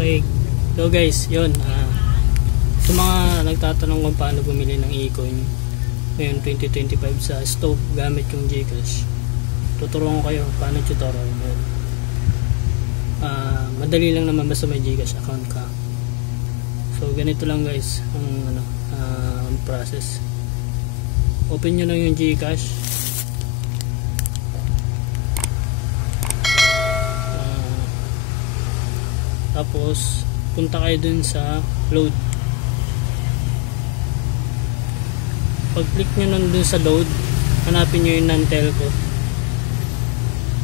Okay, so guys, yun, sa mga nagtatanong kung paano bumili ng e-coin ngayon 2025 sa stove gamit yung GCash, tuturuan ko kayo paano tutorial yun. Madali lang naman basta may GCash account ka. So ganito lang guys ang process. Open nyo lang yung GCash. Tapos punta kayo dun sa load. Pag click nyo nun dun sa load, hanapin nyo yung non-telco.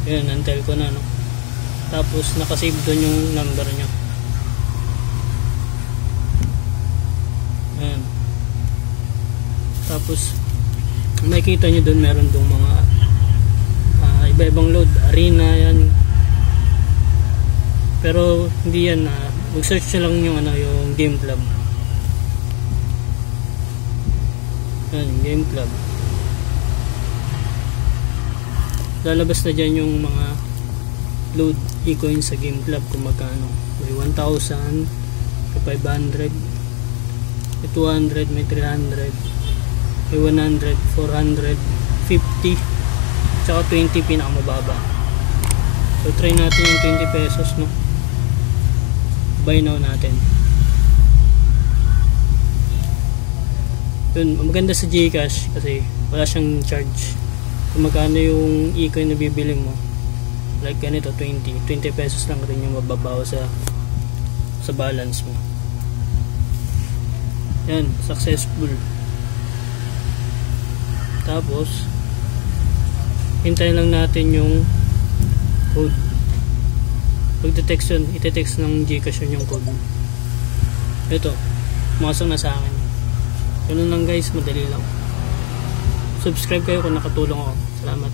Yun, non-telco na, no? Tapos nakasave dun yung number nyo. Ayan. Tapos makikita nyo dun meron dong mga iba-ibang load, arena yan. Pero hindi yan, mag-search nyo lang yung yung game club. Yan, game club. Lalabas na dyan yung mga load e-coins sa game club kung magkano. May 1,000, may 500, may 200, may 300, may 100, 400, 50, tsaka 20 pinakamababa. So try natin yung 20 pesos, no? Buy now natin. Yun, maganda sa GCash kasi wala siyang charge. Kung magkano yung e-coin na bibili mo, like ganito 20 pesos lang rin yung mababaw sa balance mo. Yan, successful. Tapos hintayin lang natin yung code. Pag text yun, ite-text ng GCash yun yung code. Ito, masok na sa akin. Ganun lang guys, madali lang. Subscribe kayo kung nakatulong ako. Salamat.